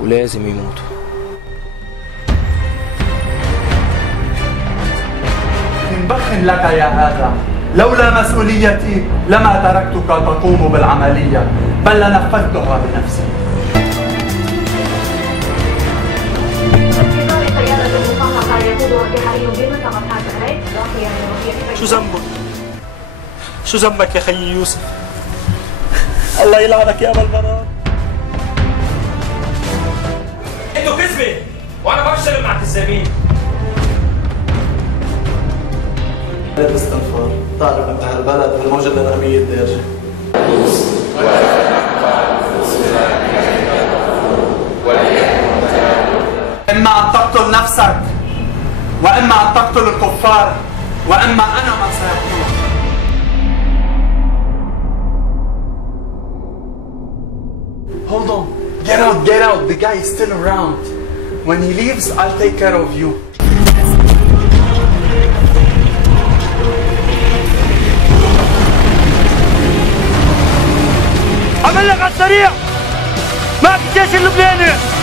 ولازم يموتوا. بخن لك يا هذا، لولا مسؤوليتي لما تركتك تقوم بالعملية، بل لنفذتها بنفسي. شو ذنبك؟ شو ذنبك يا خيي يوسف؟ الله يلعنك يا ابا البراء. انتوا كذبة وانا ما بشتغل مع كذابين. باستغفار، تعرف انت هالبلد بالموجة الارهابية الدارجة. اما ان تقتل نفسك، واما ان تقتل الكفار، واما انا من سيقتلك. Hold on, get out, the guy is still around. When he leaves, I'll take care of you. عمل لك على السريع معك الجيش اللبناني.